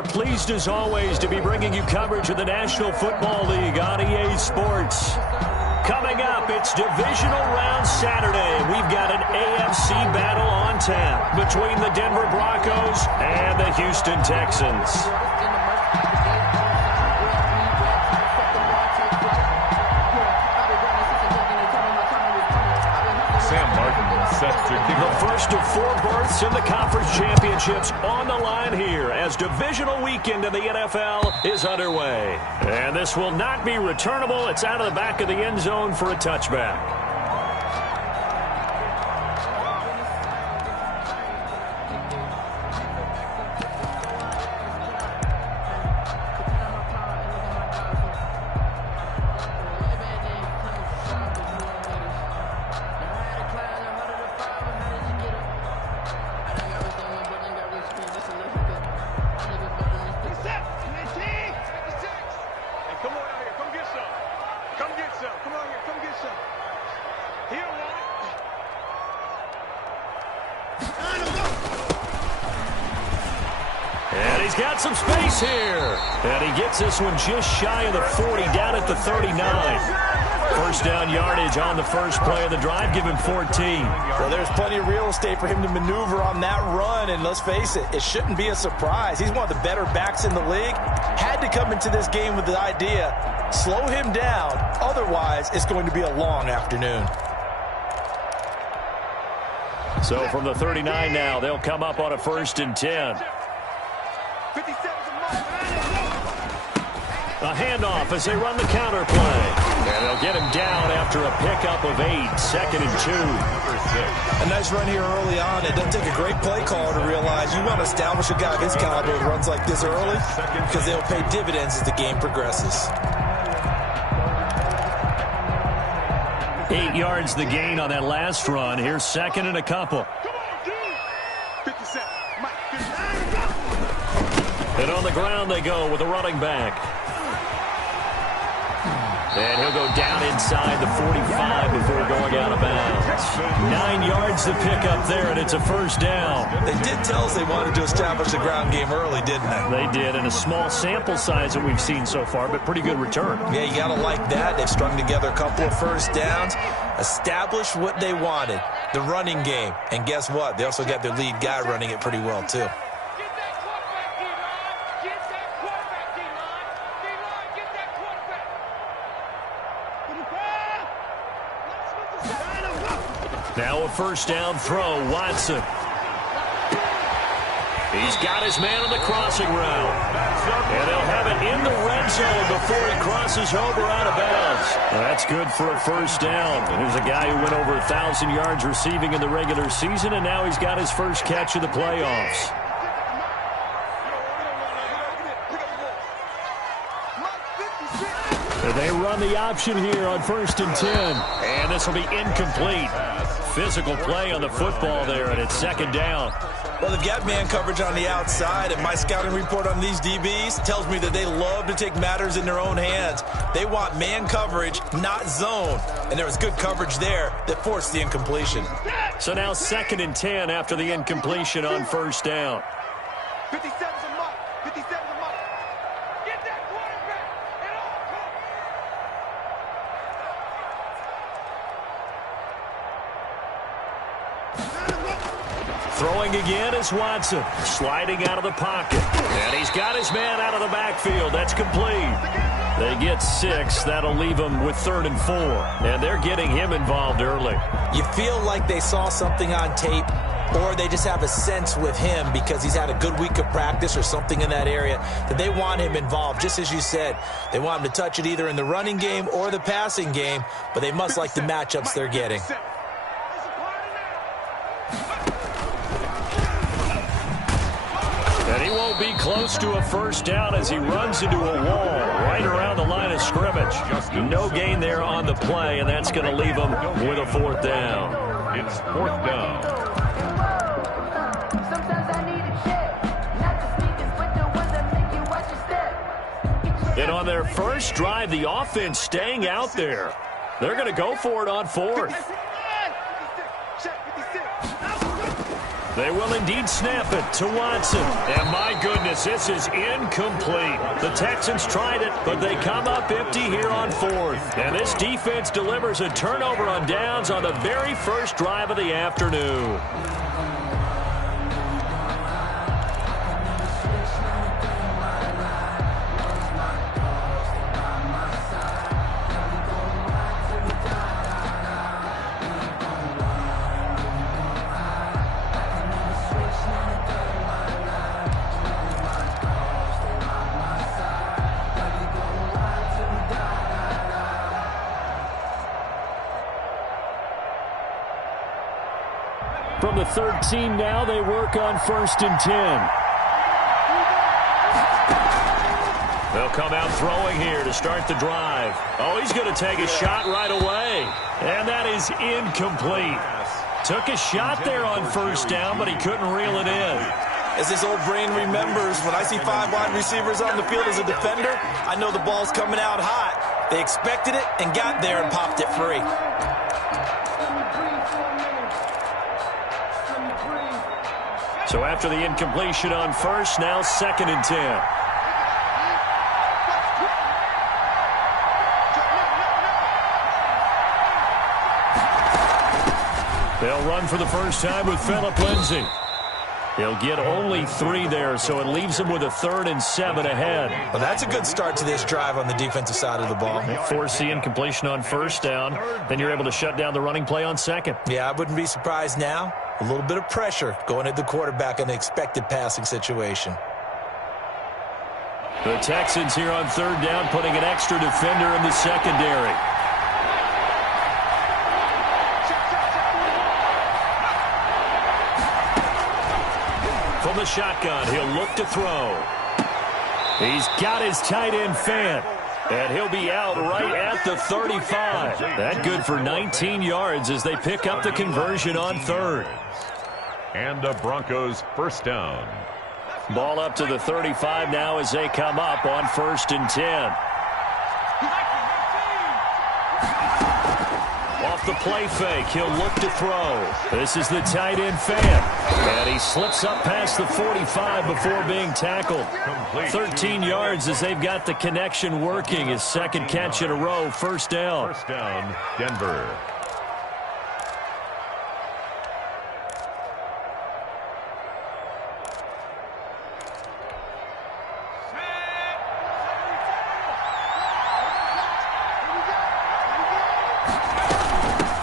are pleased as always to be bringing you coverage of the National Football League on EA Sports. Coming up, it's Divisional Round Saturday. We've got an AFC battle on tap between the Denver Broncos and the Houston Texans. The first of 4 berths in the conference championships on the line here as divisional weekend in the NFL is underway. And this will not be returnable. It's out of the back of the end zone for a touchback. And he's got some space here. And he gets this one just shy of the 40, down at the 39. First down yardage on the first play of the drive. Give him 14. Well, there's plenty of real estate for him to maneuver on that run. And let's face it, it shouldn't be a surprise. He's one of the better backs in the league. Had to come into this game with the idea, slow him down. Otherwise, it's going to be a long afternoon. So from the 39 now, they'll come up on a 1st and 10. A handoff as they run the counter play. And they'll get him down after a pickup of 8, 2nd and 2. A nice run here early on. It doesn't take a great play caller to realize you want to establish a guy of his caliber who runs like this early because they'll pay dividends as the game progresses. 8 yards the gain on that last run. Here's 2nd and a couple. And on the ground they go with a running back. And he'll go down inside the 45 before going out of bounds. 9 yards to pick up there, and it's a 1st down. They did tell us they wanted to establish the ground game early, didn't they? They did, in a small sample size that we've seen so far, but pretty good return. Yeah, you got to like that. They've strung together a couple of 1st downs, established what they wanted, the running game. And guess what? They also got their lead guy running it pretty well, too. Now a 1st down throw, Watson. He's got his man on the crossing route. And they'll have it in the red zone before he crosses over out of bounds. That's good for a 1st down. And here's a guy who went over 1,000 yards receiving in the regular season, and now he's got his first catch of the playoffs. And they run the option here on 1st and 10. And this will be incomplete. Physical play on the football there, and it's 2nd down. Well, they've got man coverage on the outside, and my scouting report on these DBs tells me that they love to take matters in their own hands. They want man coverage, not zone. And there was good coverage there that forced the incompletion. So now 2nd and 10 after the incompletion on 1st down. 57's a mark. 57's a mark. Get that quarterback at all costs. Throwing again is Watson, sliding out of the pocket. And he's got his man out of the backfield. That's complete. They get 6. That'll leave them with 3rd and 4. And they're getting him involved early. You feel like they saw something on tape, or they just have a sense with him because he's had a good week of practice or something in that area that they want him involved. Just as you said, they want him to touch it either in the running game or the passing game, but they must like the matchups they're getting. And he won't be close to a 1st down as he runs into a wall right around the line of scrimmage. No gain there on the play, and that's going to leave him with a 4th down. It's 4th down. And on their first drive, the offense staying out there. They're going to go for it on 4th. They will indeed snap it to Watson. And my goodness, this is incomplete. The Texans tried it, but they come up empty here on fourth. And this defense delivers a turnover on downs on the very first drive of the afternoon. From the 13 now, they work on 1st and 10. They'll come out throwing here to start the drive. Oh, he's going to take a shot right away. And that is incomplete. Took a shot there on 1st down, but he couldn't reel it in. As his old brain remembers, when I see 5 wide receivers on the field as a defender, I know the ball's coming out hot. They expected it and got there and popped it free. So after the incompletion on 1st, now 2nd and 10. They'll run for the first time with Phillip Lindsay. He'll get only 3 there, so it leaves him with a 3rd and 7 ahead. Well, that's a good start to this drive on the defensive side of the ball. Force the incompletion on 1st down. Then you're able to shut down the running play on 2nd. Yeah, I wouldn't be surprised now. A little bit of pressure going at the quarterback in the expected passing situation. The Texans here on 3rd down, putting an extra defender in the secondary. From the shotgun, he'll look to throw. He's got his tight end Fant. And he'll be out right at the 35. That good for 19 yards as they pick up the conversion on 3rd. And the Broncos 1st down. Ball up to the 35 now as they come up on 1st and 10. Off the play fake, he'll look to throw. This is the tight end Fant. And he slips up past the 45 before being tackled. 13 yards as they've got the connection working. His 2nd catch in a row, 1st down. 1st down, Denver.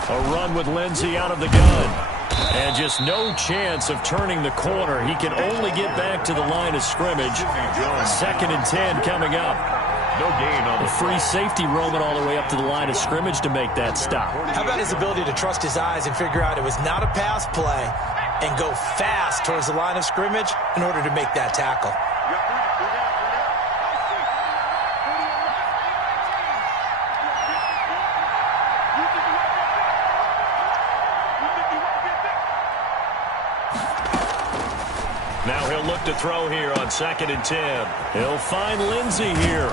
A run with Lindsay out of the gun. And just no chance of turning the corner. He can only get back to the line of scrimmage. 2nd and 10 coming up. No gain on the free safety roaming all the way up to the line of scrimmage to make that stop. How about his ability to trust his eyes and figure out it was not a pass play and go fast towards the line of scrimmage in order to make that tackle? Now he'll look to throw here on 2nd and 10. He'll find Lindsay here.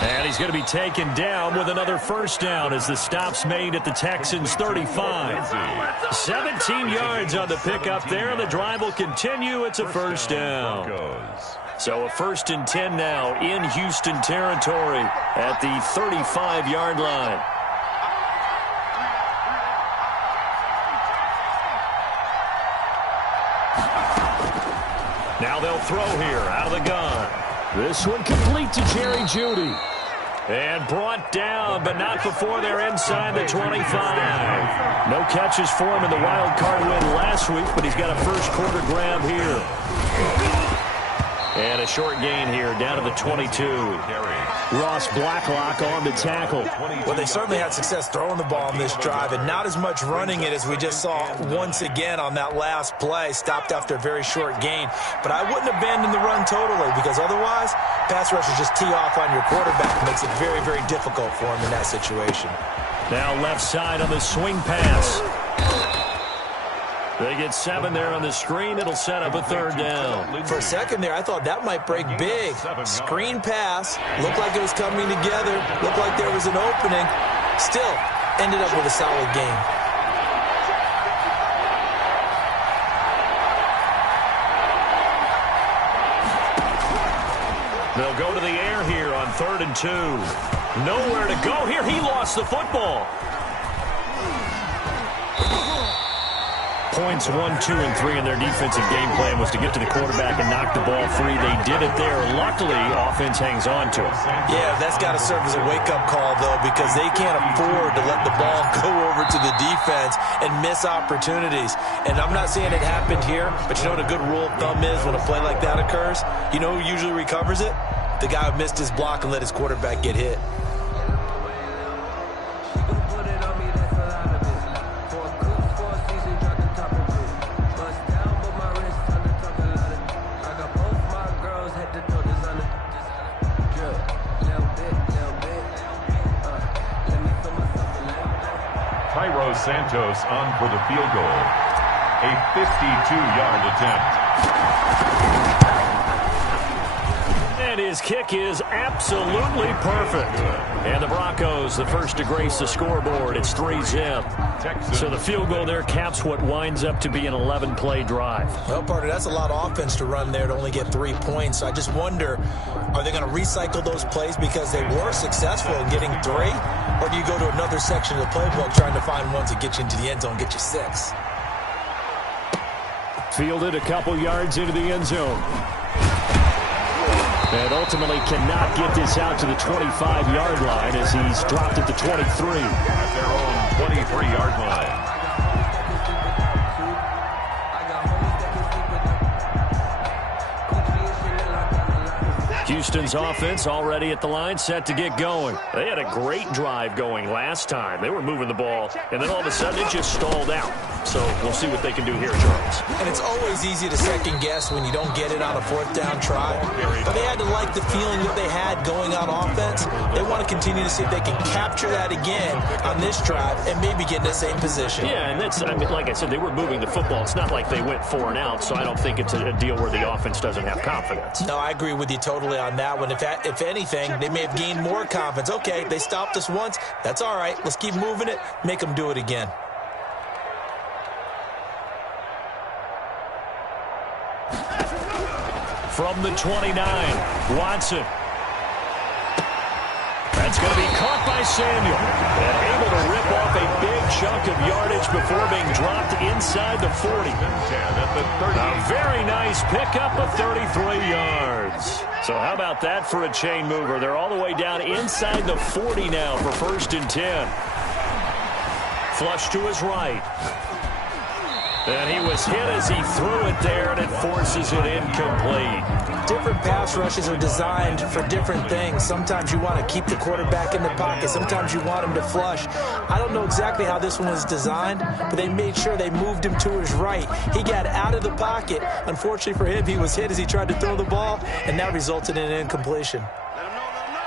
And he's going to be taken down with another 1st down as the stop's made at the Texans' 35. 17 yards on the pickup there, and the drive will continue. It's a 1st down. So a 1st and 10 now in Houston territory at the 35-yard line. Now they'll throw here out of the gun. This one complete to Jerry Jeudy. And brought down, but not before they're inside the 25. No catches for him in the wild card win last week, but he's got a first-quarter grab here. And a short gain here down to the 22. Ross Blacklock on the tackle. Well, they certainly had success throwing the ball on this drive and not as much running it as we just saw once again on that last play. Stopped after a very short gain. But I wouldn't abandon the run totally because otherwise, pass rushers just tee off on your quarterback. It makes it very, very difficult for him in that situation. Now left side on the swing pass. They get 7 there on the screen. It'll set up a 3rd down. For a second there, I thought that might break big. Screen pass. Looked like it was coming together. Looked like there was an opening. Still, ended up with a solid game. They'll go to the air here on 3rd and 2. Nowhere to go here. He lost the football. Points 1, 2, and 3 in their defensive game plan was to get to the quarterback and knock the ball free. They did it there. Luckily, offense hangs on to it. Yeah, that's got to serve as a wake-up call, though, because they can't afford to let the ball go over to the defense and miss opportunities. And I'm not saying it happened here, but you know what a good rule of thumb is when a play like that occurs? You know who usually recovers it? The guy who missed his block and let his quarterback get hit. Cairo Santos on for the field goal. A 52-yard attempt. And his kick is absolutely perfect. And the Broncos, the first to grace the scoreboard. It's 3-zip. So the field goal there caps what winds up to be an 11-play drive. Well, partner, that's a lot of offense to run there to only get 3 points. I just wonder, are they going to recycle those plays because they were successful in getting 3? Or do you go to another section of the playbook trying to find ones that get you into the end zone and get you 6? Fielded a couple yards into the end zone. And ultimately cannot get this out to the 25-yard line as he's dropped at the 23. At their own 23-yard line. Houston's offense already at the line, set to get going. They had a great drive going last time. They were moving the ball, and then all of a sudden it just stalled out. So we'll see what they can do here, Charles. And it's always easy to second guess when you don't get it on a 4th down try. But they had to like the feeling that they had going on offense. They want to continue to see if they can capture that again on this drive and maybe get in the same position. Yeah, and that's, I mean, like I said, they were moving the football. It's not like they went 4 and out, so I don't think it's a deal where the offense doesn't have confidence. No, I agree with you totally on that one. If anything, they may have gained more confidence. Okay, they stopped us once. That's all right. Let's keep moving it. Make them do it again. From the 29, Watson. That's going to be caught by Samuel. And able to rip off a big chunk of yardage before being dropped inside the 40. A very nice pickup of 33 yards. So how about that for a chain mover? They're all the way down inside the 40 now for 1st and 10. Flush to his right. And he was hit as he threw it there, and it forces it incomplete. Different pass rushes are designed for different things. Sometimes you want to keep the quarterback in the pocket. Sometimes you want him to flush. I don't know exactly how this one was designed, but they made sure they moved him to his right. He got out of the pocket. Unfortunately for him, he was hit as he tried to throw the ball, and that resulted in an incompletion. Let him know, let him know.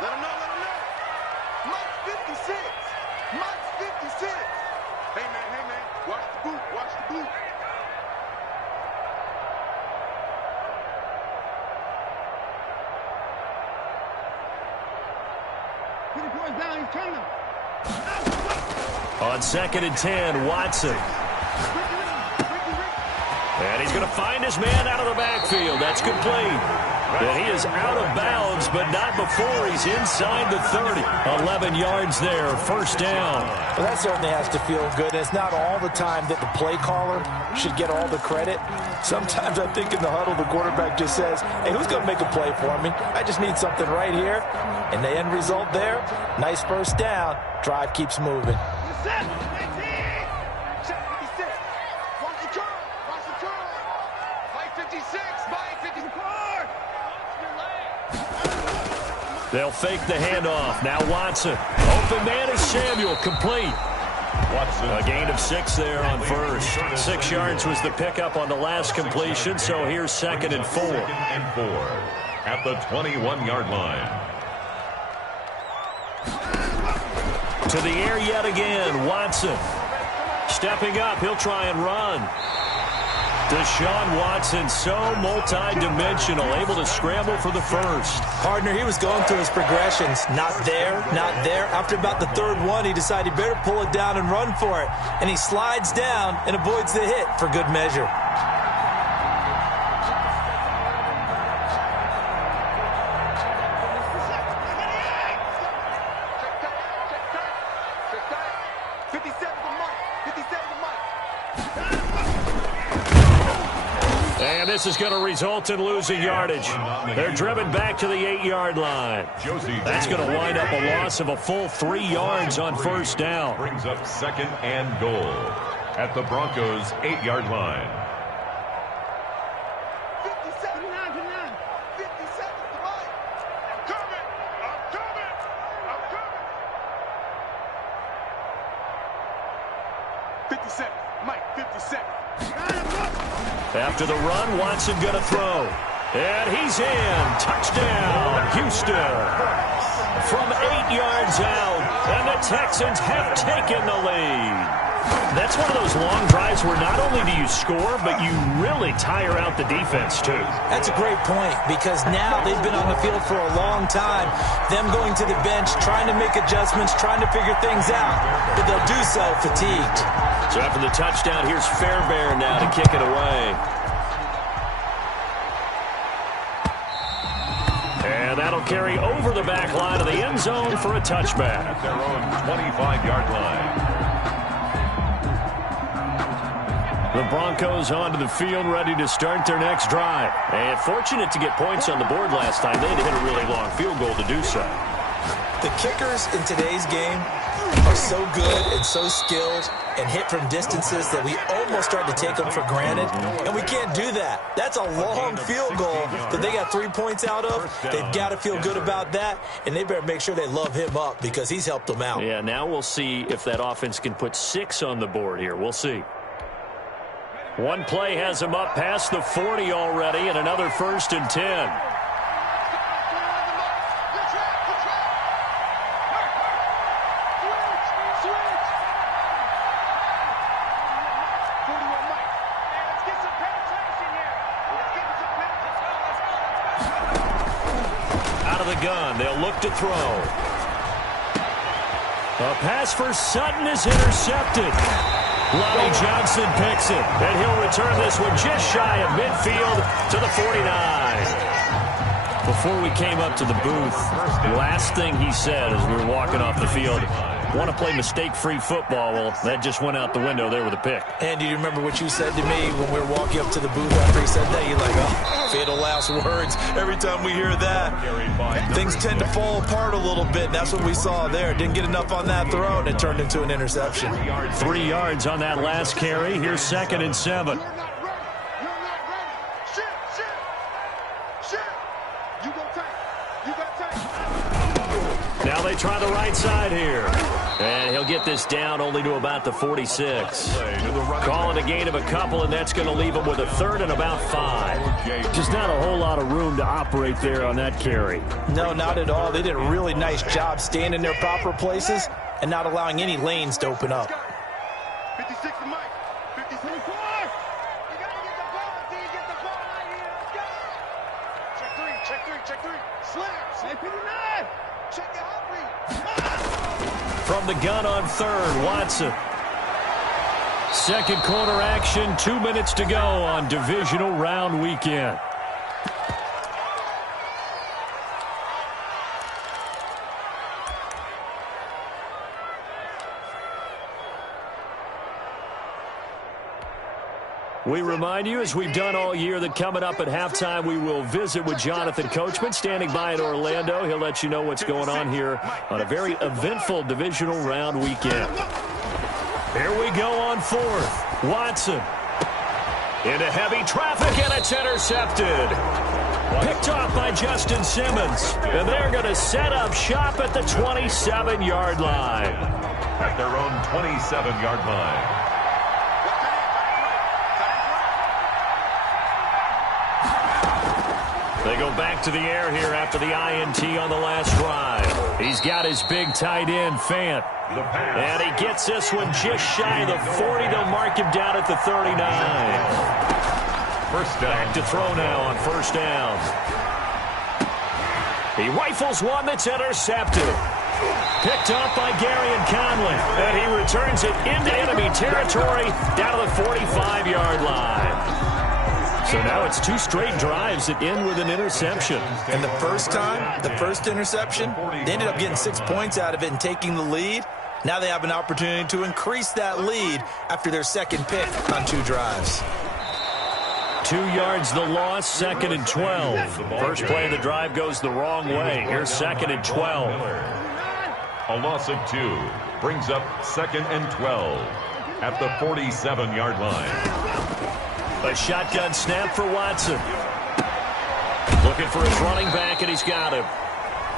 Let him know, let him know. Mike 56. Mike 56. Hey, man, watch the boot, watch the boot. Get the boys down, he's coming. On 2nd and 10, Watson. And he's going to find his man out of the backfield. That's complete. And he is out of bounds, but not before he's inside the 30. 11 yards there, 1st down. Well, that certainly has to feel good. And it's not all the time that the play caller should get all the credit. Sometimes I think in the huddle, the quarterback just says, hey, who's going to make a play for me? I just need something right here. And the end result there, nice 1st down. Drive keeps moving. They'll fake the handoff. Now Watson. Open man is Samuel. Complete. Watson. A gain of 6 there on 1st. 6 yards was the pickup on the last completion, so here's 2nd and 4. 2nd and 4 at the 21-yard line. To the air yet again. Watson. Stepping up. He'll try and run. Deshaun Watson, so multi-dimensional, able to scramble for the 1st. Partner, he was going through his progressions. Not there, not there. After about the 3rd one, he decided he better pull it down and run for it. And he slides down and avoids the hit for good measure. 57 to Mike. 57 to Mike. And this is going to result in losing yardage. They're driven back to the 8-yard line. That's going to wind up a loss of a full 3 yards on first down. Brings up 2nd and goal at the Broncos' 8-yard line. 57 to Mike. 57 to Mike. I'm coming. I'm coming. I'm coming. 57. Mike, 57. After the run, Watson going to throw. And he's in. Touchdown, Houston. From 8 yards out, and the Texans have taken the lead. That's one of those long drives where not only do you score, but you really tire out the defense, too. That's a great point, because now they've been on the field for a long time. Them going to the bench, trying to make adjustments, trying to figure things out, but they'll do so fatigued. So after the touchdown, here's Fairbairn now to kick it away. And that'll carry over the back line of the end zone for a touchback. At their own 25-yard line. The Broncos onto the field, ready to start their next drive. And fortunate to get points on the board last time. They had to hit a really long field goal to do so. The kickers in today's game are so good and so skilled and hit from distances that we almost start to take them for granted, and we can't do that. That's a long field goal that they got 3 points out of. They've got to feel good about that, and they better make sure they love him up because he's helped them out. Yeah, now we'll see if that offense can put 6 on the board here. We'll see. One play has him up past the 40 already, and another 1st and 10. Gun. They'll look to throw. A pass for Sutton is intercepted. Lonnie Johnson picks it, and he'll return this one just shy of midfield to the 49. Before we came up to the booth, last thing he said as we were walking off the field, want to play mistake-free football. Well, that just went out the window there with a pick. And do you remember what you said to me when we were walking up to the booth after he said that? You're like, oh, fatal last words. Every time we hear that, things tend to fall apart a little bit. And that's what we saw there. Didn't get enough on that throw, and it turned into an interception. 3 yards on that last carry. Here's 2nd and 7. Now they try the right side here. And he'll get this down only to about the 46. Call it a gain of a couple, and that's going to leave him with a 3rd and about 5. Just not a whole lot of room to operate there on that carry. No, not at all. They did a really nice job staying in their proper places and not allowing any lanes to open up. 56 to Mike. 56. You got to get the ball. Do you get the ball right here? Let's go. Check 3. Check 3. Check 3. Slams. Hey, 59. Check your hot read. From the gun on 3rd, Watson. Second quarter action, 2 minutes to go on divisional round weekend. We remind you, as we've done all year, that coming up at halftime, we will visit with Jonathan Coachman, standing by in Orlando. He'll let you know what's going on here on a very eventful divisional round weekend. Here we go on 4th. Watson into heavy traffic, and it's intercepted. Picked off by Justin Simmons. And they're going to set up shop at the 27-yard line. At their own 27-yard line. They go back to the air here after the INT on the last drive. He's got his big tight end, Fant. And he gets this one just shy of the 40. They'll mark him down at the 39. First down. Back to throw now on 1st down. He rifles one that's intercepted. Picked up by Garyon Conley. And he returns it into enemy territory down to the 45-yard line. So now it's 2 straight drives that end with an interception. And the first time, the first interception, they ended up getting 6 points out of it and taking the lead. Now they have an opportunity to increase that lead after their second pick on 2 drives. 2 yards the loss, 2nd and 12. First play of the drive goes the wrong way. Here's 2nd and 12. A loss of 2 brings up 2nd and 12 at the 47-yard line. A shotgun snap for Watson. Looking for his running back, and he's got him.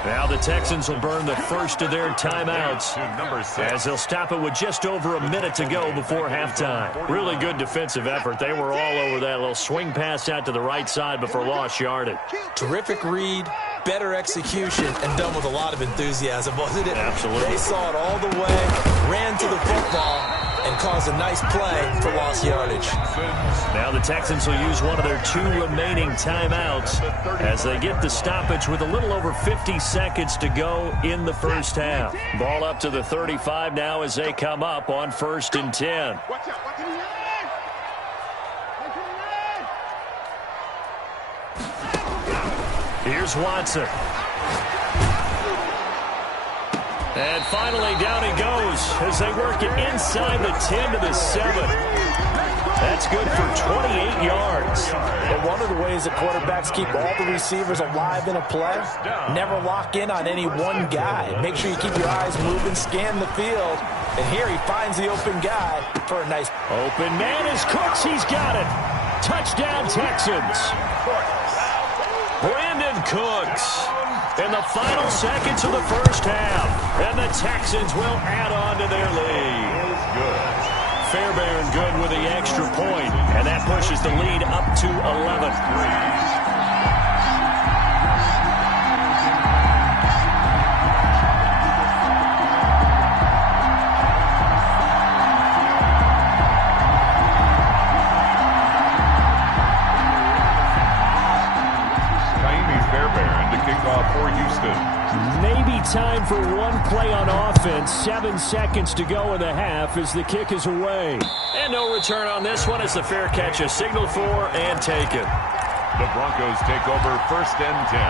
Now the Texans will burn the first of their timeouts as they'll stop it with just over a minute to go before halftime. Really good defensive effort. They were all over that little swing pass out to the right side before lost yardage. Terrific read, better execution, and done with a lot of enthusiasm, wasn't it? Absolutely. They saw it all the way, ran to the football, and caused a nice play for lost yardage. Now the Texans will use one of their 2 remaining timeouts as they get the stoppage with a little over 50 seconds to go in the first half. Ball up to the 35 now as they come up on 1st and 10. Here's Watson. And finally, down he goes as they work it inside the 10 to the 7. That's good for 28 yards. But one of the ways that quarterbacks keep all the receivers alive in a play, never lock in on any one guy. Make sure you keep your eyes moving, scan the field. And here he finds the open guy for a nice... Open man is Cooks. He's got it. Touchdown, Texans. Brandon Cooks in the final seconds of the first half. And the Texans will add on to their lead. Fairbairn good with the extra point, and that pushes the lead up to 11. For Houston. Maybe time for one play on offense. 7 seconds to go in the half as the kick is away. And no return on this one as the fair catch is signaled for and taken. The Broncos take over 1st and 10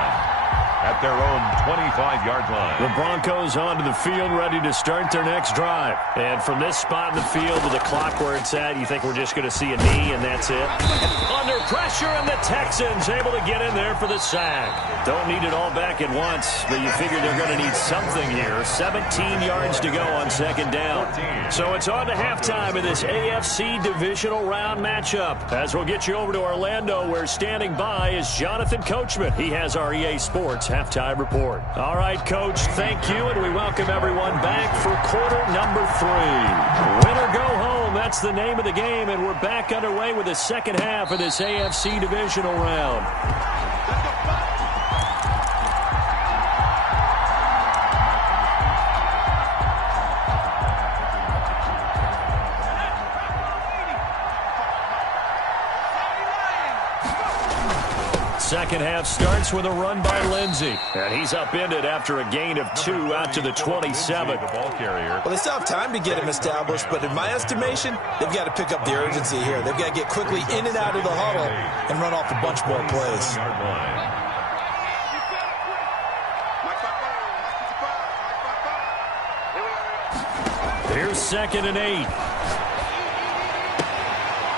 at their own 25-yard line. The Broncos onto the field ready to start their next drive. And from this spot in the field with the clock where it's at, you think we're just going to see a knee and that's it? Under pressure, and the Texans able to get in there for the sack. Don't need it all back at once, but you figure they're going to need something here. 17 yards to go on 2nd down. So it's on to halftime in this AFC divisional round matchup. As we'll get you over to Orlando, where standing by is Jonathan Coachman. He has our EA Sports halftime report. All right, Coach, thank you, and we welcome everyone back for quarter number 3. Win or go home, that's the name of the game, and we're back underway with the second half of this AFC divisional round. Second half starts with a run by Lindsey. And he's upended after a gain of 2 out to the 27. Well, they still have time to get him established, but in my estimation, they've got to pick up the urgency here. They've got to get quickly in and out of the huddle and run off a bunch more plays. Here's 2nd and 8.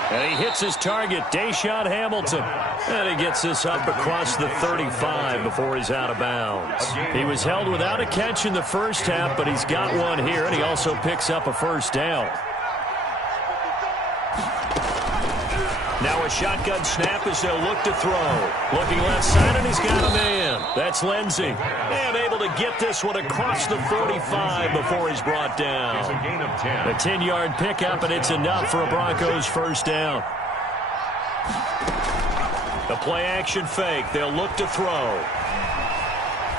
And he hits his target, Deshaun Hamilton. And he gets this up across the 35 before he's out of bounds. He was held without a catch in the first half, but he's got one here, and he also picks up a first down. Now a shotgun snap as they'll look to throw. Looking left side, and he's got a man. That's Lindsey. And able to get this one across the 45 before he's brought down. It's a gain of 10. A 10-yard pickup, and it's enough for a Broncos first down. The play-action fake. They'll look to throw.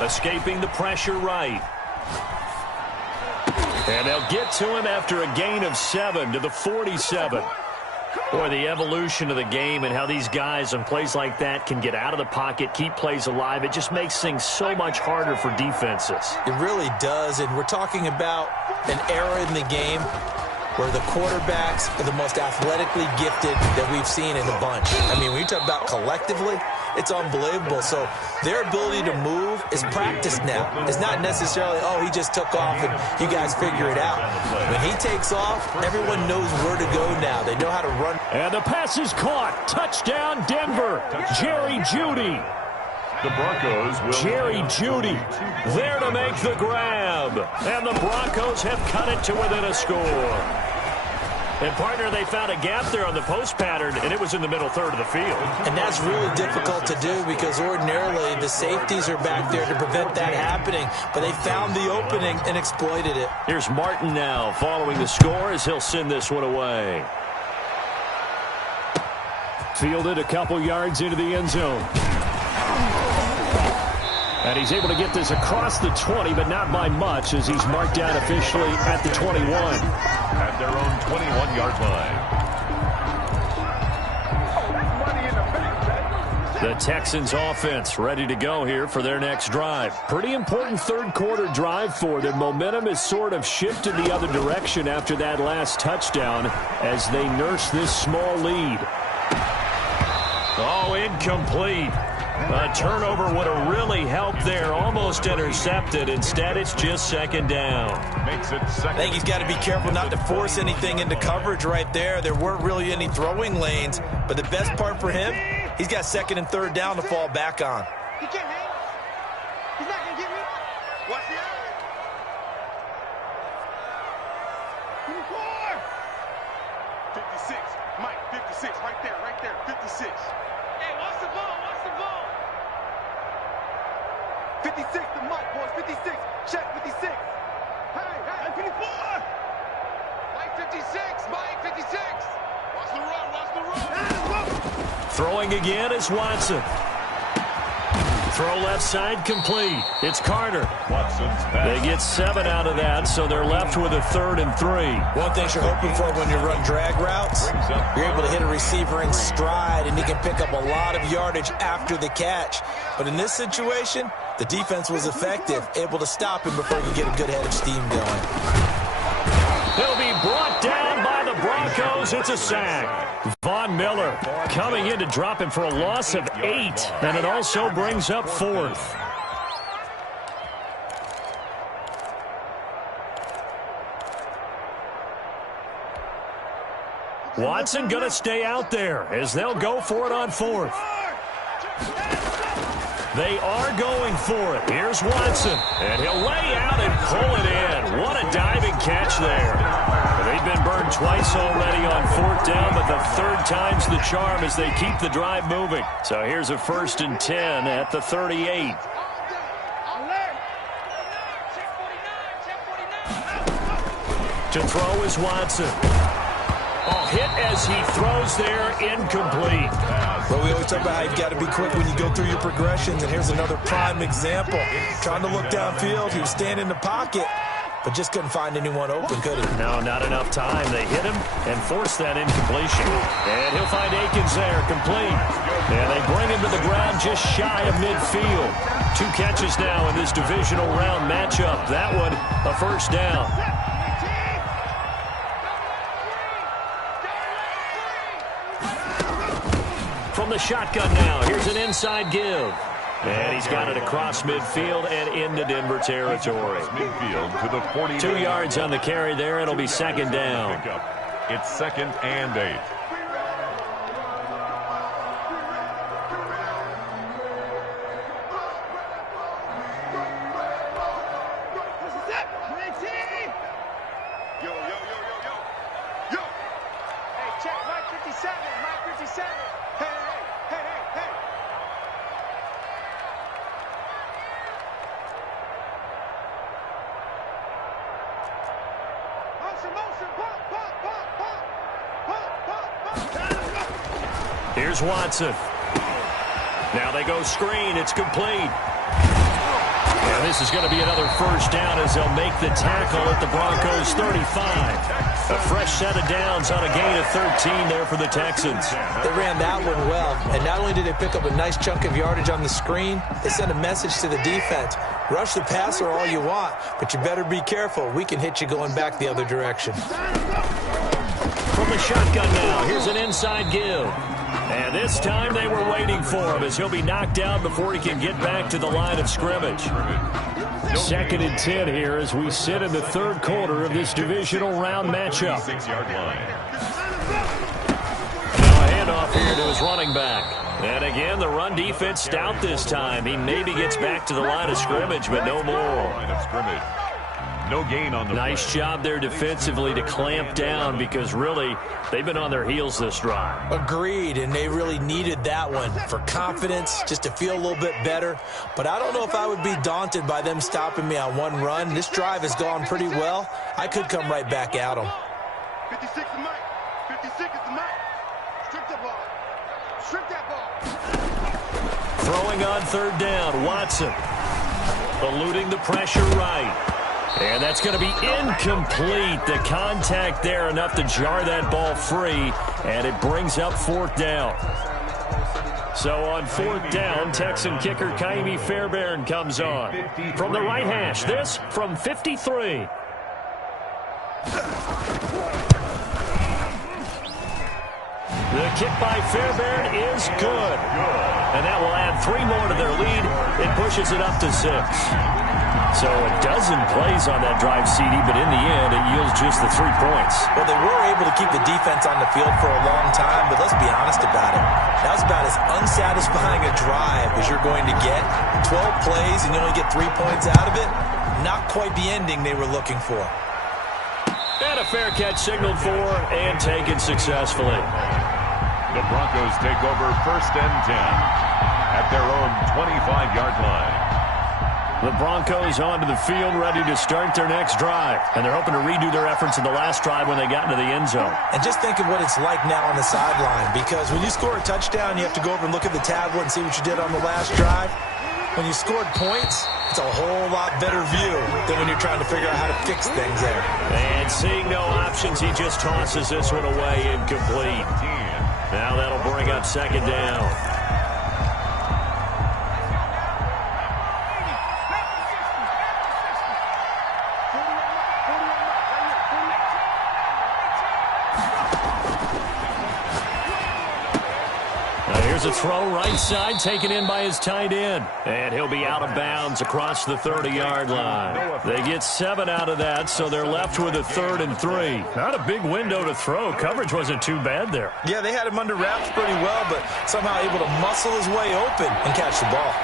Escaping the pressure right. And they'll get to him after a gain of 7 to the 47. Boy, the evolution of the game and how these guys on plays like that can get out of the pocket, keep plays alive, it just makes things so much harder for defenses. It really does, and we're talking about an era in the game where the quarterbacks are the most athletically gifted that we've seen in a bunch. I mean, when you talk about collectively, it's unbelievable. So their ability to move is practiced now. It's not necessarily, oh, he just took off and you guys figure it out. When he takes off, everyone knows where to go now. They know how to run. And the pass is caught. Touchdown, Denver. Jerry Jeudy. The Broncos will... Jerry Jeudy there to make the grab. And the Broncos have cut it to within a score. And, partner, they found a gap there on the post pattern, and it was in the middle third of the field. And that's really difficult to do because ordinarily the safeties are back there to prevent that happening. But they found the opening and exploited it. Here's Martin now following the score as he'll send this one away. Fielded a couple yards into the end zone. And he's able to get this across the 20, but not by much as he's marked down officially at the 21. At their own 21-yard line. The Texans offense ready to go here for their next drive. Pretty important third quarter drive for them. Momentum has sort of shifted the other direction after that last touchdown as they nurse this small lead. Oh, incomplete. A turnover would have really helped there. Almost intercepted. Instead, it's just second down. Makes it second. I think he's got to be careful not to force anything into coverage right there. There weren't really any throwing lanes. But the best part for him, he's got second and third down to fall back on. He can't hang. He's not going to get me. Watch the eye. 56. Mike, 56. Right there, 56. Hey, watch the ball. 56 to Mike, boys. 56. Check 56. Hey, 54. Mike 56. Mike 56. Watch the run. Throwing again is Watson. Throw left side complete. It's Carter. Watson's back. They get 7 out of that, so they're left with a 3rd and 3. One thing you're hoping for when you run drag routes, you're able to hit a receiver in stride, and he can pick up a lot of yardage after the catch. But in this situation, the defense was effective, able to stop him before he could get a good head of steam going. He'll be brought down by the Broncos. It's a sack. Von Miller coming in to drop him for a loss of 8, and it also brings up 4th. Watson going to stay out there as they'll go for it on 4th. They are going for it. Here's Watson, and he'll lay out and pull it in. What a diving catch there. They've been burned twice already on 4th down, but the 3rd time's the charm as they keep the drive moving. So here's a 1st and 10 at the 38. To throw is Watson. Oh, hit as he throws there, incomplete. Well, we always talk about how you've got to be quick when you go through your progressions, and here's another prime example. Trying to look downfield, he was standing in the pocket, but just couldn't find anyone open, could he? No, not enough time. They hit him and forced that incompletion. And he'll find Akins there, complete. And they bring him to the ground just shy of midfield. 2 catches now in this divisional round matchup. That one, a 1st down. From the shotgun now, here's an inside give. And he's got it across midfield and into Denver territory. Midfield to the 40. 2 yards on the carry there. It'll be 2nd down. It's 2nd and 8. Yo. Hey, check Mike 57. Mike 57. Hey. Motion. Pop. Here's Watson. Now they go screen. It's complete. And And this is going to be another first down as they'll make the tackle at the Broncos 35. A fresh set of downs on a gain of 13 there for the Texans. They ran that one well, and not only did they pick up a nice chunk of yardage on the screen, they sent a message to the defense. Rush the passer all you want, but you better be careful. We can hit you going back the other direction. From the shotgun now, here's an inside give. And this time they were waiting for him as he'll be knocked down before he can get back to the line of scrimmage. 2nd and 10 here as we sit in the third quarter of this divisional round matchup. 6-yard line. Now a handoff here to his running back. And again, the run defense stout this time. He maybe gets back to the line of scrimmage, but no more. Line of scrimmage. No gain on the Nice play. job there defensively to clamp down because really they've been on their heels this drive. Agreed, and they really needed that one for confidence, just to feel a little bit better. But I don't know if I would be daunted by them stopping me on one run. This drive has gone pretty well. I could come right back at them. 56 is Mike. 56 is the Mike. Strip the ball. Strip that ball. Throwing on 3rd down, Watson. Eluding the pressure right. And that's going to be incomplete. The contact there enough to jar that ball free, and it brings up 4th down. So on 4th down, Texan kicker Ka'imi Fairbairn comes on. From the right hash, this from 53. The kick by Fairbairn is good. And that will add 3 more to their lead. It pushes it up to 6. So a dozen plays on that drive, CD, but in the end, it yields just the 3 points. Well, they were able to keep the defense on the field for a long time, but let's be honest about it. That was about as unsatisfying a drive as you're going to get. 12 plays and you only get 3 points out of it. Not quite the ending they were looking for. And a fair catch signaled for and taken successfully. The Broncos take over 1st and 10 at their own 25-yard line. The Broncos onto the field, ready to start their next drive. And they're hoping to redo their efforts in the last drive when they got into the end zone. And just think of what it's like now on the sideline, because when you score a touchdown, you have to go over and look at the tablet and see what you did on the last drive. When you scored points, it's a whole lot better view than when you're trying to figure out how to fix things there. And seeing no options, he just tosses this one away incomplete. Now that'll bring up 2nd down. Here's a throw right side, taken in by his tight end. And he'll be out of bounds across the 30-yard line. They get 7 out of that, so they're left with a 3rd and 3. Not a big window to throw. Coverage wasn't too bad there. Yeah, they had him under wraps pretty well, but somehow able to muscle his way open and catch the ball.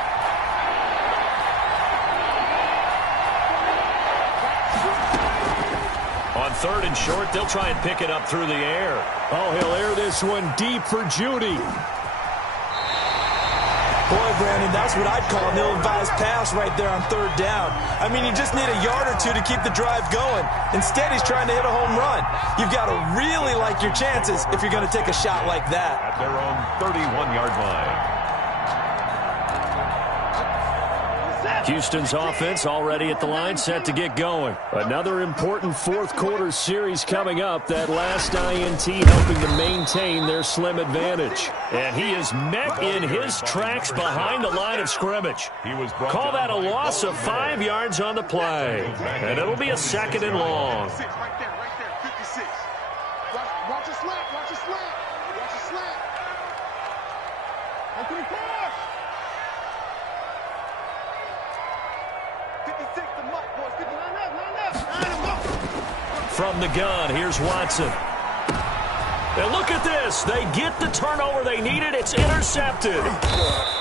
On 3rd and short, they'll try and pick it up through the air. Oh, he'll air this one deep for Judy. Boy, Brandon, that's what I'd call an ill-advised pass right there on 3rd down. I mean, you just need a yard or 2 to keep the drive going. Instead, he's trying to hit a home run. You've got to really like your chances if you're going to take a shot like that. At their own 31-yard line. Houston's offense already at the line, set to get going. Another important 4th quarter series coming up. That last INT helping to maintain their slim advantage. And he is met in his tracks behind the line of scrimmage. Call that a loss of 5 yards on the play. And it'll be a 2nd and long. Right there, 56. Watch your slant, watch your slant. Watch your slant. 134. 56 to Mike, boys. 59 up. From the gun, here's Watson. And look at this. They get the turnover they needed. It's intercepted.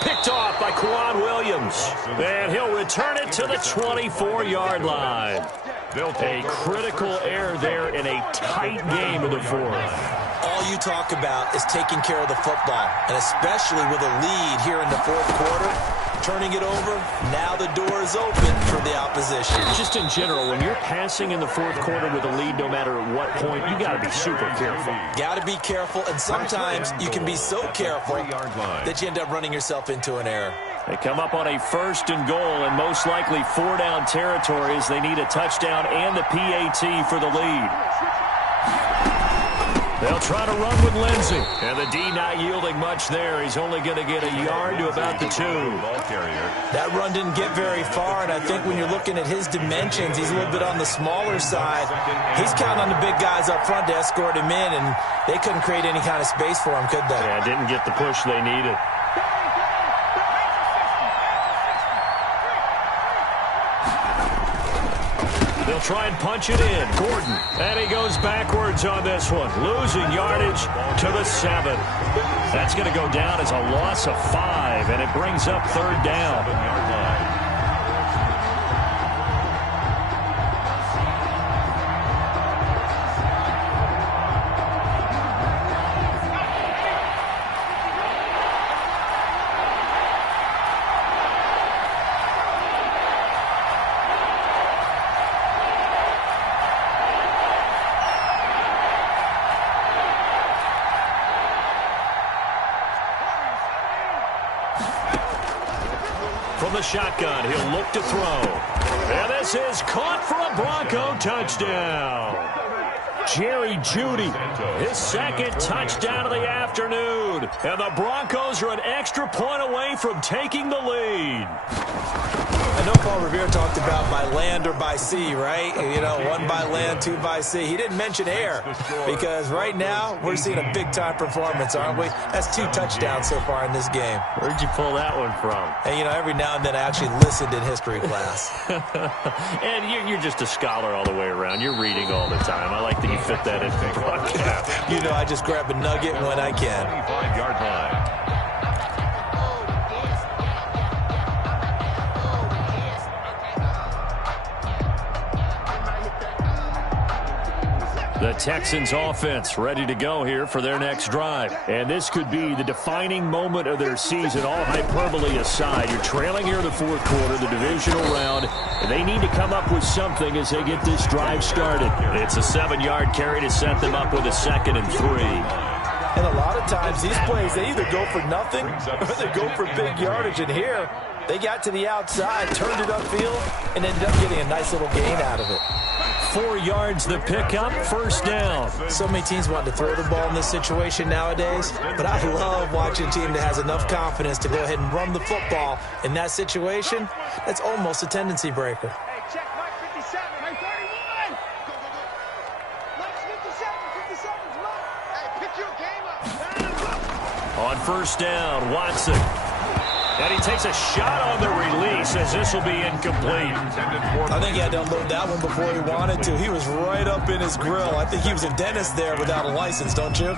Picked off by Quan Williams. And he'll return it to the 24-yard line. A critical error there in a tight game of the 4th. All you talk about is taking care of the football, and especially with a lead here in the 4th quarter. Turning it over, now the door is open for the opposition. Just in general, when you're passing in the 4th quarter with a lead, no matter at what point, you got to be super careful. Got to be careful, and sometimes you can be so careful that you end up running yourself into an error. They come up on a 1st and goal, and most likely 4-down territory as they need a touchdown and the PAT for the lead. They'll try to run with Lindsey. And the D not yielding much there. He's only going to get a yard to about the 2. That run didn't get very far, and I think when you're looking at his dimensions, he's a little bit on the smaller side. He's counting on the big guys up front to escort him in, and they couldn't create any kind of space for him, could they? Yeah, didn't get the push they needed. They'll try and punch it in. Gordon. And he goes backwards on this one. Losing yardage to the 7. That's going to go down as a loss of 5, and it brings up 3rd down. 7-yard line. From the shotgun, he'll look to throw. And this is caught for a Bronco touchdown. Jerry Jeudy, his 2nd touchdown of the afternoon. And the Broncos are an extra point away from taking the lead. I know Paul Revere talked about by land or by sea, right? You know, 1 by land, 2 by sea. He didn't mention air because right now we're seeing a big-time performance, aren't we? That's 2 touchdowns so far in this game. Where'd you pull that one from? And, you know, every now and then I actually listened in history class. And you're just a scholar all the way around. You're reading all the time. I like that you fit that in the broadcast. You know, I just grab a nugget when I can. 25-yard line. The Texans offense ready to go here for their next drive. And this could be the defining moment of their season, all hyperbole aside. You're trailing here in the 4th quarter, the divisional round. And they need to come up with something as they get this drive started. It's a 7-yard carry to set them up with a 2nd and 3. And a lot of times these plays, they either go for nothing or they go for big yardage. And here, they got to the outside, turned it upfield, and ended up getting a nice little gain out of it. 4 yards the pickup, 1st down. So many teams want to throw the ball in this situation nowadays, but I love watching a team that has enough confidence to go ahead and run the football in that situation. That's almost a tendency breaker. Hey, check Mike 57. Mike 31. Go, go, go. Mike 57. 57's Mike. Hey, pick your game up. On 1st down, Watson. And he takes a shot on the release as this will be incomplete. I think he had to unload that one before he wanted to. He was right up in his grill. I think he was a dentist there without a license, don't you?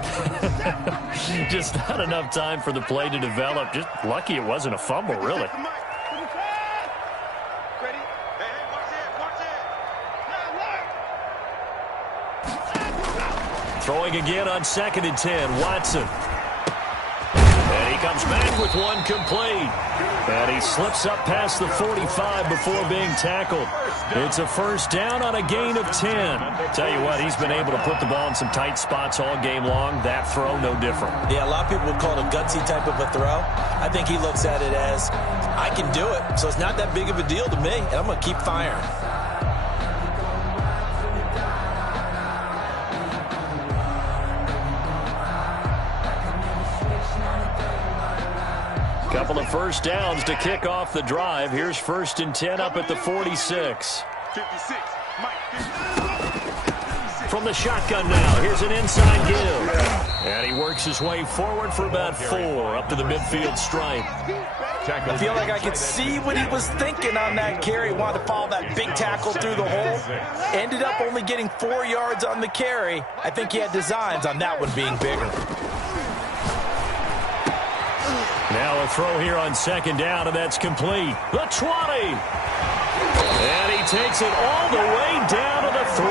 Just not enough time for the play to develop. Just lucky it wasn't a fumble, really. Ready? Hey, watch it. Throwing again on 2nd and 10, Watson. And he comes back with one complete. And he slips up past the 45 before being tackled. It's a 1st down on a gain of 10. Tell you what, he's been able to put the ball in some tight spots all game long. That throw, no different. Yeah, a lot of people would call it a gutsy type of a throw. I think he looks at it as, I can do it, so it's not that big of a deal to me, and I'm going to keep firing. Couple of 1st downs to kick off the drive. Here's 1st and 10 up at the 46. 56. Mike. From the shotgun now, here's an inside give. And he works his way forward for about 4 up to the midfield stripe. I feel like I could see what he was thinking on that carry. He wanted to follow that big tackle through the hole. Ended up only getting 4 yards on the carry. I think he had designs on that one being bigger. Now a throw here on 2nd down, and that's complete. The 20. And he takes it all the way down to the 3.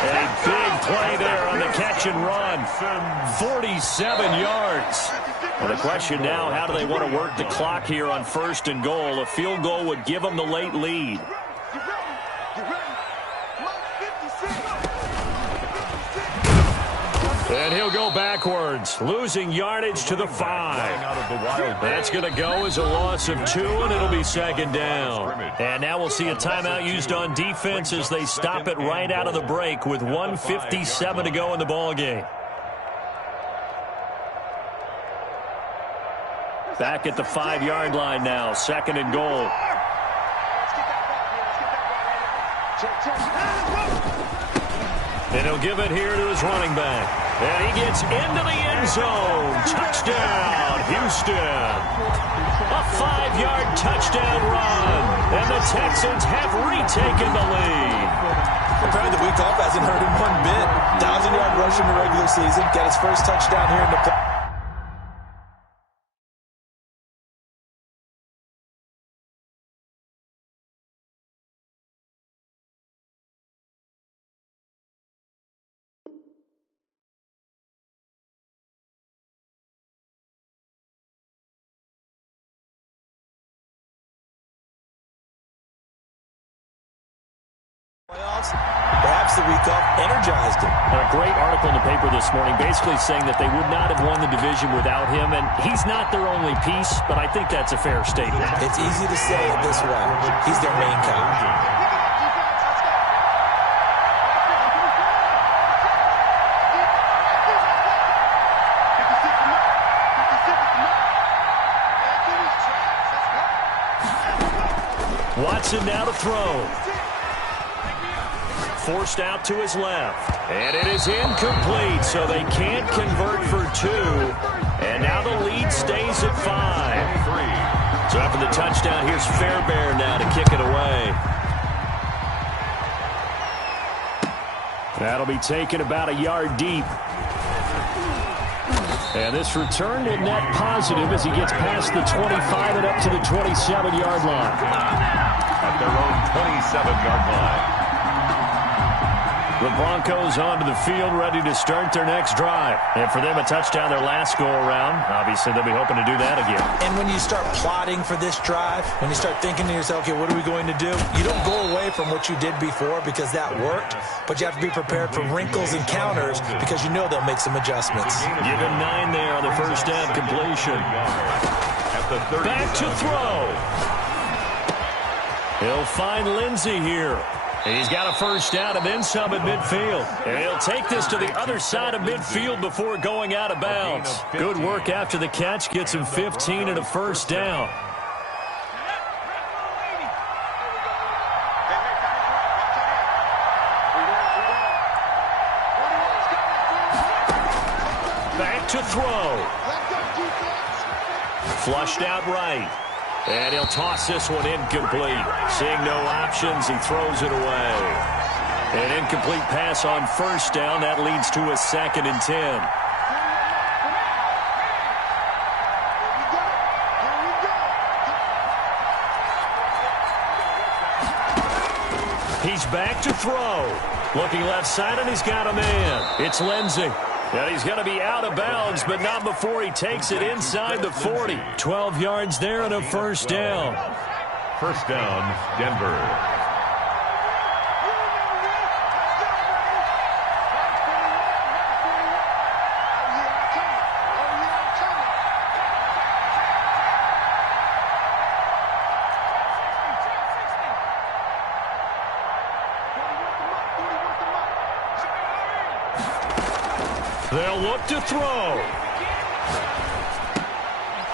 A big play there on the catch and run. 47 yards. Well, the question now, how do they want to work the clock here on 1st and goal? A field goal would give them the late lead. And he'll go backwards, losing yardage to the 5. That's going to go as a loss of 2, and it'll be second down. And now we'll see a timeout used on defense as they stop it right out of the break with 1:57 to go in the ballgame. Back at the 5-yard line now, second and goal. And he'll give it here to his running back. And he gets into the end zone. Touchdown, Houston. A 5-yard touchdown run. And the Texans have retaken the lead. Apparently the week off hasn't hurt him one bit. 1,000-yard rush in the regular season. Got his first touchdown here in the play. Perhaps the week off energized him. And a great article in the paper this morning basically saying that they would not have won the division without him, and he's not their only piece, but I think that's a fair statement. It's easy to say it this way. He's their main guy. Watson now to throw. Forced out to his left. And it is incomplete, so they can't convert for 2. And now the lead stays at 5. So after the touchdown, here's Fairbairn now to kick it away. That'll be taken about a yard deep. And this return will net positive as he gets past the 25 and up to the 27-yard line. At their own 27-yard line. The Broncos onto the field, ready to start their next drive. And for them, a touchdown their last go-around. Obviously, they'll be hoping to do that again. And when you start plotting for this drive, when you start thinking to yourself, okay, what are we going to do? You don't go away from what you did before because that worked, but you have to be prepared for wrinkles and counters because you know they'll make some adjustments. Give him 9 there on the first down completion. Back to throw. He'll find Lindsey here. And he's got a first down and then some at midfield. And he'll take this to the other side of midfield before going out of bounds. Good work after the catch. Gets him 15 and a first down. Back to throw. Flushed out right. And he'll toss this one incomplete. Seeing no options, he throws it away. An incomplete pass on first down. That leads to a 2nd and 10. He's back to throw. Looking left side, and he's got a man. It's Lindsey. And he's going to be out of bounds, but not before he takes it inside the 40. 12 yards there and a first down. First down, Denver. They'll look to throw.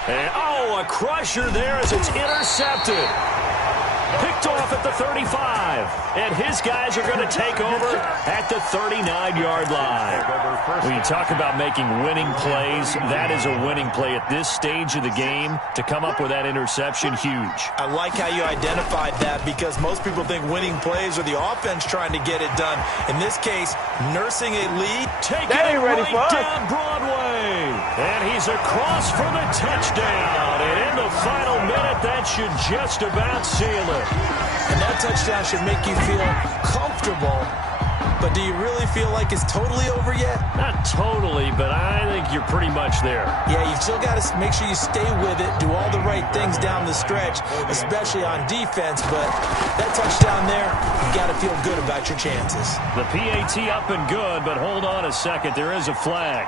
And, a crusher there as it's intercepted. Picked off at the 35. And his guys are going to take over at the 39-yard line. When you talk about making winning plays, that is a winning play at this stage of the game. To come up with that interception, huge. I like how you identified that because most people think winning plays are the offense trying to get it done. In this case, nursing a lead. Taking it right down Broadway. And he's across for the touchdown. And in the final minute, that should just about seal it. And that touchdown should make you feel comfortable but do you really feel like it's totally over yet? Not totally, but I think you're pretty much there. Yeah, you've still got to make sure you stay with it, do all the right things down the stretch, especially on defense, but that touchdown there, you've got to feel good about your chances. The PAT up and good, but hold on a second. There is a flag.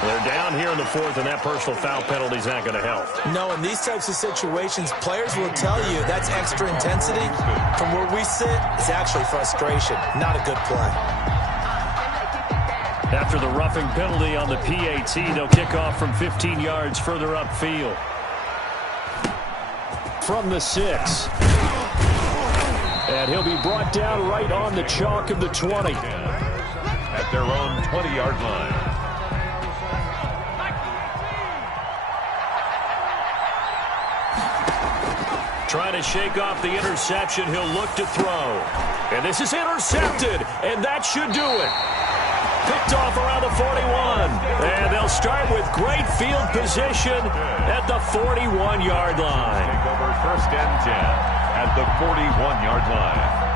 They're down here in the fourth, and that personal foul penalty is not going to help. No, in these types of situations, players will tell you that's extra intensity. From where we sit, it's actually frustration, not a good play. After the roughing penalty on the PAT, they'll kick off from 15 yards further upfield. From the 6. And he'll be brought down right on the chalk of the 20. At their own 20-yard line. Trying to shake off the interception. He'll look to throw. And this is intercepted, and that should do it. Picked off around the 41. And they'll start with great field position at the 41-yard line. Take over first and 10 at the 41-yard line.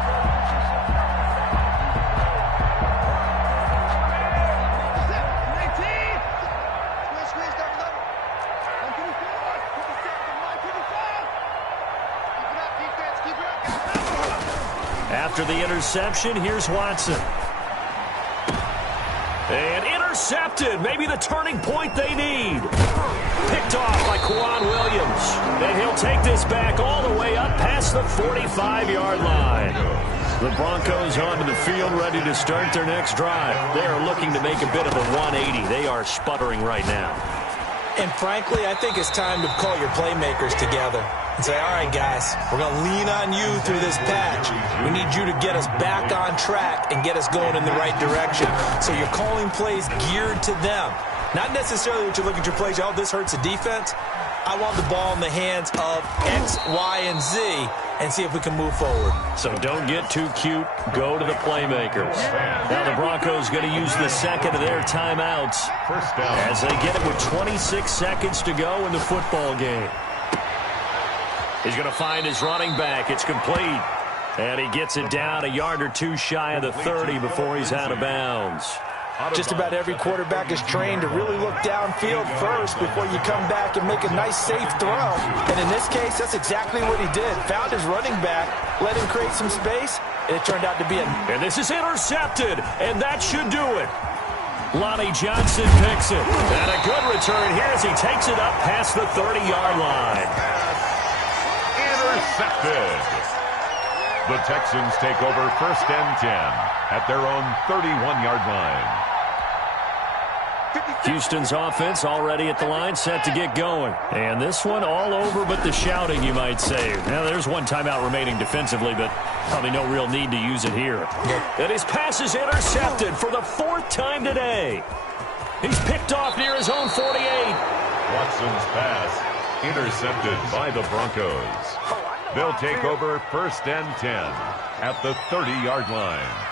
After the interception, here's Watson. And intercepted. Maybe the turning point they need. Picked off by Kwan Williams. And he'll take this back all the way up past the 45-yard line. The Broncos onto the field, ready to start their next drive. They are looking to make a bit of a 180. They are sputtering right now. And frankly, I think it's time to call your playmakers together and say, all right, guys, we're going to lean on you through this patch. We need you to get us back on track and get us going in the right direction. So you're calling plays geared to them. Not necessarily that you look at your plays, oh, this hurts the defense. I want the ball in the hands of X, Y, and Z and see if we can move forward. So don't get too cute. Go to the playmakers. Now the Broncos going to use the second of their timeouts First down. as they get it with 26 seconds to go in the football game. He's going to find his running back. It's complete. And he gets it down a yard or two shy of the 30 before he's out of bounds. Just about every quarterback is trained to really look downfield first before you come back and make a nice, safe throw. And in this case, that's exactly what he did. Found his running back, let him create some space, and it turned out to be a... And this is intercepted, and that should do it. Lonnie Johnson picks it. And a good return here as he takes it up past the 30-yard line. Intercepted. The Texans take over first and 10 at their own 31-yard line. Houston's offense already at the line, set to get going. And this one all over but the shouting, you might say. Now, there's one timeout remaining defensively, but probably no real need to use it here. And his pass is intercepted for the fourth time today. He's picked off near his own 48. Watson's pass intercepted by the Broncos. They'll take over first and 10 at the 30-yard line.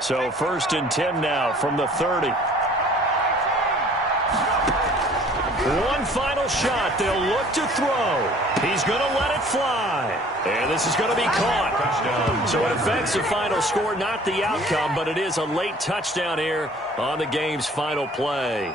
So first and 10 now from the 30. One final shot. They'll look to throw. He's going to let it fly. And this is going to be caught. Touchdown. So it affects the final score, not the outcome, but it is a late touchdown here on the game's final play.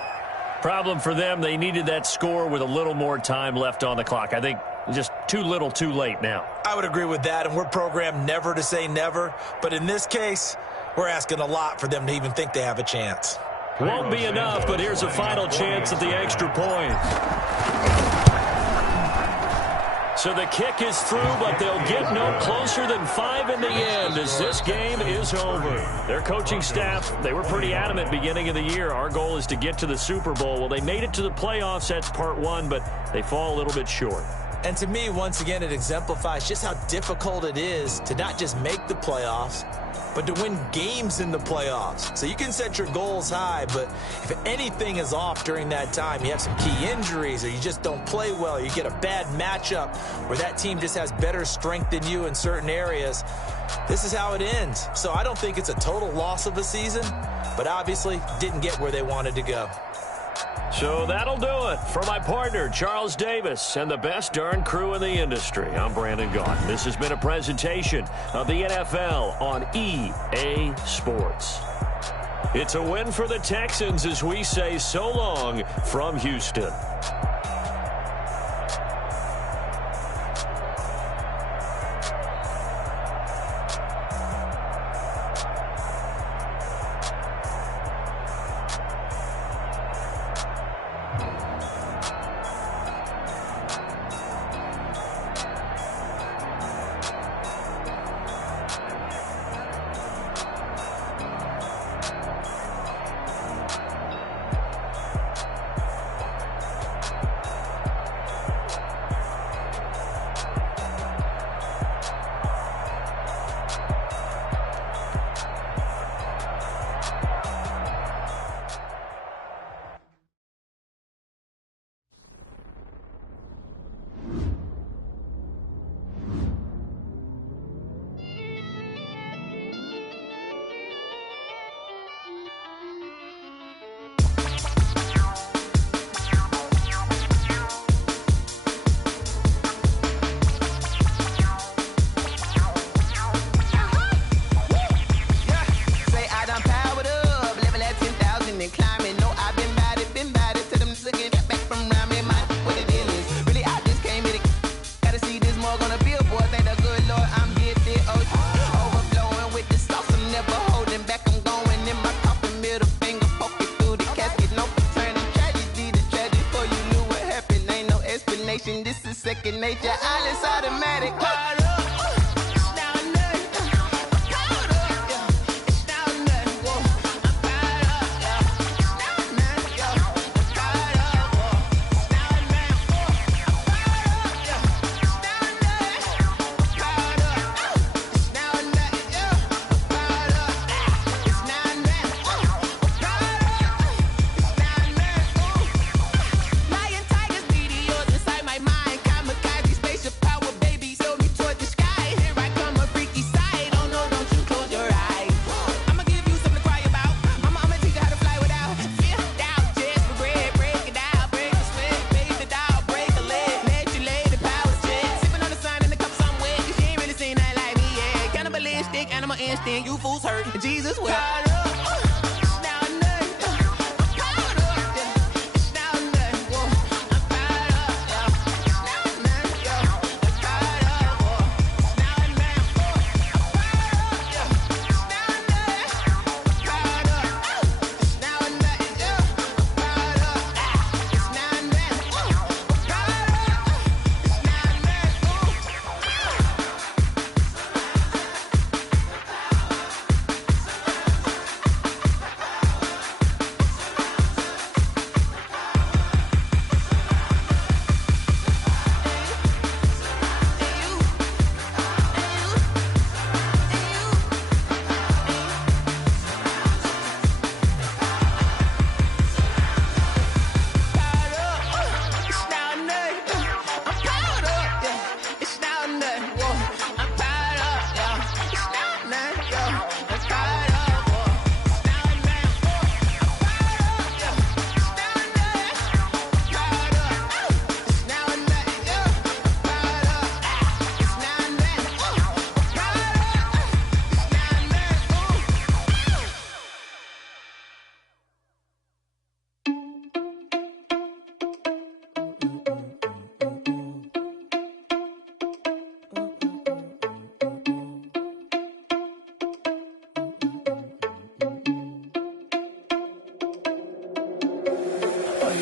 Problem for them, they needed that score with a little more time left on the clock. I think just too little too late now. I would agree with that, and we're programmed never to say never. But in this case, we're asking a lot for them to even think they have a chance. Won't be enough, but here's a final chance at the extra point. So the kick is through, but they'll get no closer than 5 in the end as this game is over. Their coaching staff, they were pretty adamant beginning of the year. Our goal is to get to the Super Bowl. Well, they made it to the playoffs. That's part one, but they fall a little bit short. And to me, once again, it exemplifies just how difficult it is to not just make the playoffs, but to win games in the playoffs. So you can set your goals high, but if anything is off during that time, you have some key injuries or you just don't play well, you get a bad matchup where that team just has better strength than you in certain areas, this is how it ends. So I don't think it's a total loss of a season, but obviously didn't get where they wanted to go. So that'll do it. For my partner, Charles Davis, and the best darn crew in the industry, I'm Brandon Gaudin. This has been a presentation of the NFL on EA Sports. It's a win for the Texans as we say so long from Houston. This is second nature, all is automatic. You fools hurt, Jesus will.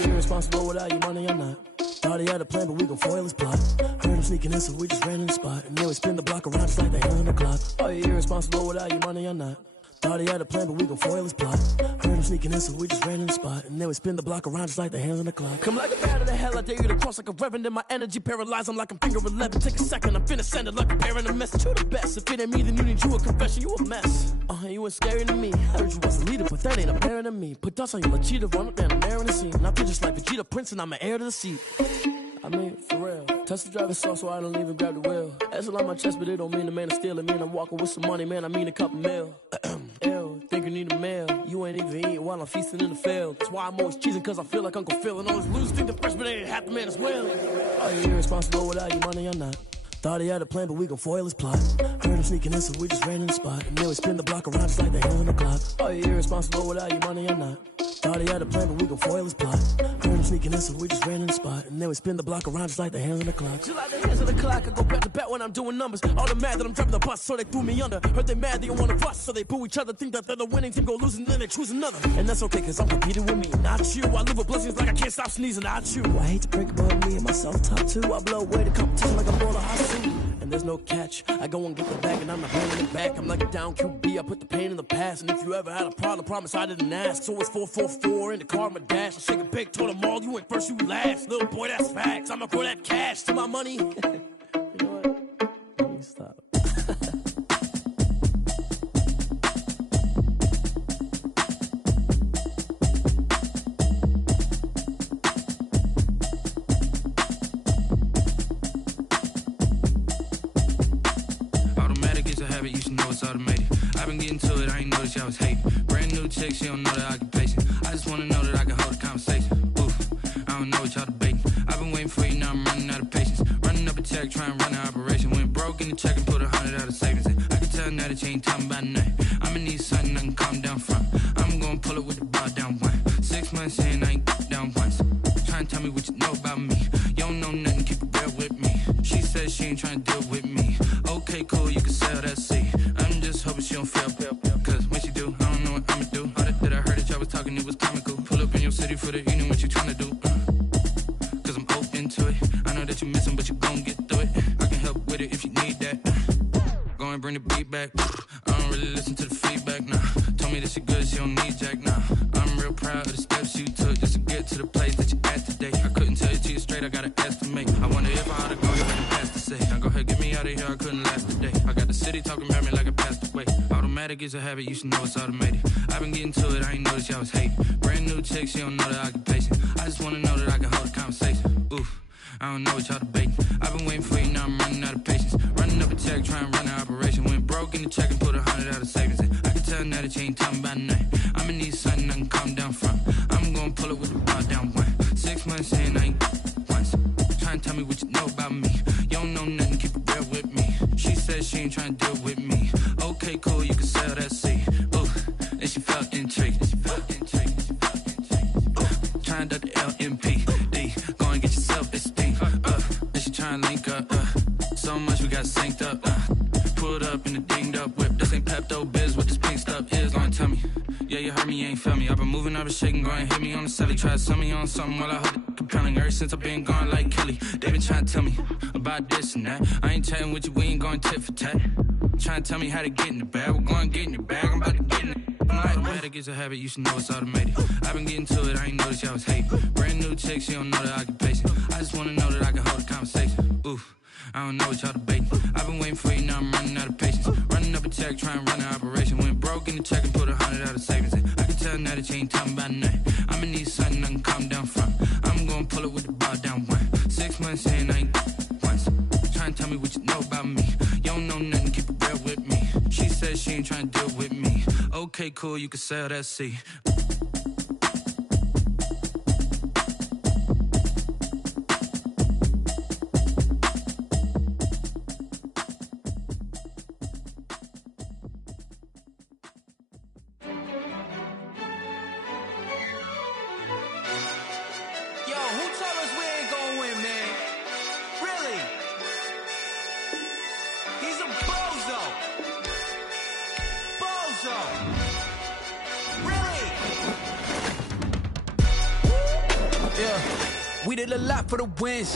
Irresponsible without your money or not. Thought he had a plan, but we gon' foil his plot. Heard him sneaking in, so we just ran in the spot. And then we spin the block around just like the hand on the clock. Are you irresponsible without your money or not? Thought he had a plan, but we gon' foil his plot. Heard him sneaking in, so we just ran in the spot. And then we spin the block around just like the hands on the clock. Come like a bat of the hell, I dare you to cross like a reverend. And my energy paralyzed, I'm like I'm finger 11. Take a second, I'm finna send it like a parent a message. You the best, if it ain't me, then you need you a confession. You a mess, you was scary to me. Heard you was a leader, but that ain't apparent to me. Put dust on your cheetah, run up down the air in the scene. And I feel just like Vegeta Prince, and I'm an heir to the seat. I mean, for real. Touch the driver's sauce so I don't even grab the wheel. That's on my chest, but it don't mean the man is stealing. Mean I'm walking with some money, man, I mean a couple mil. Ew, think you need a meal. You ain't even eating while I'm feasting in the field. That's why I'm always cheesing, cause I feel like Uncle Phil. And all those losers think the freshman ain't half the man as well. Are you irresponsible without your money or not? Thought he had a plan, but we gon' foil his plot. Heard him sneaking in, so we just ran in the spot. And then we spin the block around just like the hands on the clock. Are you irresponsible without your money or not? Thought he had a plan, but we gon' foil his plot. Heard him sneaking in, so we just ran in the spot. And then we spin the block around just like the hands on the clock. Just like the hands on the clock, I go back to back when I'm doing numbers. All the mad that I'm dropping the bus, so they threw me under. Heard they mad, they don't wanna fuss, so they boo each other. Think that they're the winning team, go losing, then they choose another. And that's okay, cause I'm competing with me, not you. I live with blessings like I can't stop sneezing, not you. I hate to break about me and my self-talk too. I blow away the competition like a bowl of hot soup. And there's no catch. I go and get the bag and I'm not holding it back. I'm like a down QB, I put the pain in the past. And if you ever had a problem, promise I didn't ask. So it's 4-4-4 in the car, my dash. I shake a big, told them all, you ain't first, you last. Little boy, that's facts. I'ma throw that cash to my money. You know what? Let me stop. You should know it's automated. I've been getting to it, I ain't noticed y'all was hating. Brand new chick, she don't know the occupation. I just wanna know that I can hold a conversation. Oof, I don't know what y'all debating. I've been waiting for you, now I'm running out of patience. Running up a check, trying to run an operation. Went broke in the check and put 100 out of savings in. I can tell now that you ain't talking about nothing. I'ma need something I can calm down from. I'm gonna pull it with the bar down one. 6 months in, I ain't down once. Trying to tell me what you know about me. You don't know nothing, keep it real with me. She says she ain't trying to deal with me. Okay, cool, you can sell that seat. I'm just hoping she don't fail. Cause when she do, I don't know what I'ma do. All that I heard that y'all was talking, it was comical. Pull up in your city for the evening, what you tryna do? Cause I'm open to it. I know that you missing, but you gon' get through it. I can help with it if you need that. Go and bring the beat back. I don't really listen to the feedback, nah. Told me that she good, she don't need jack, nah. I'm real proud of the steps you took just to get to the place that you at today. I couldn't tell you to you straight, I gotta estimate. I wonder if I ought to go ahead and pass the say. Now go ahead, get me out of here, I couldn't last today. I got the city talking about me like I passed away. Automatic is a habit, you should know it's automated. I've been getting to it, I ain't noticed y'all was hating. Brand new chick, she don't know the occupation. I just wanna know that I can hold a conversation. Oof, I don't know what y'all debating. I've been waiting for you, now I'm running out of patience. Running up a check, trying to run an operation. Went broke in the check and put 100 out of savings in. I can tell now that you ain't talking about nothing. I'ma need something I can calm down from. I'm gonna pull it with the bar down one. 6 months in, I ain't once. Trying to tell me what you know about me. You don't know nothing, keep it real with me. She says she ain't trying to deal with me. Okay, cool, you can sell that seat. Ooh, and she felt intrigued. Trying to duck the LMP. Go and get your self-esteem. And she trying to link up. So much we got synced up. Pulled up in a dinged up whip. This ain't Pepto-Biz, what this pink stuff is. Long tell me. Yeah, you heard me, you ain't felt me. I've been moving, I've been shaking, go and hit me on the celly. Try to sell me on something while I hold it compelling. Ever since I've been gone like Kelly, they been trying to tell me about this and that. I ain't chatting with you, we ain't going tit for tat. Trying to tell me how to get in the bag. We're going to get in the bag, I'm about to get in it. Automatic is a habit, you should know it's automated. I've been getting to it, I ain't noticed y'all was hating. Brand new chick, she don't know the occupation. I just wanna know that I can hold a conversation. Oof, I don't know what y'all debating. I've been waiting for you, now I'm running out of patience. Running up a check, trying to run an operation. Went broke in the check and put 100 out of savings in. I can tell now that you ain't talking about nothing. I'ma need something I can calm down from. I'm gonna pull it with the bar down one. 6 months in, I ain't once. Trying to tell me what you know about me. You don't know nothing, keep it real with me. She says she ain't trying to deal with me. Okay, cool, you can sell that seat. We did a lot for the wins.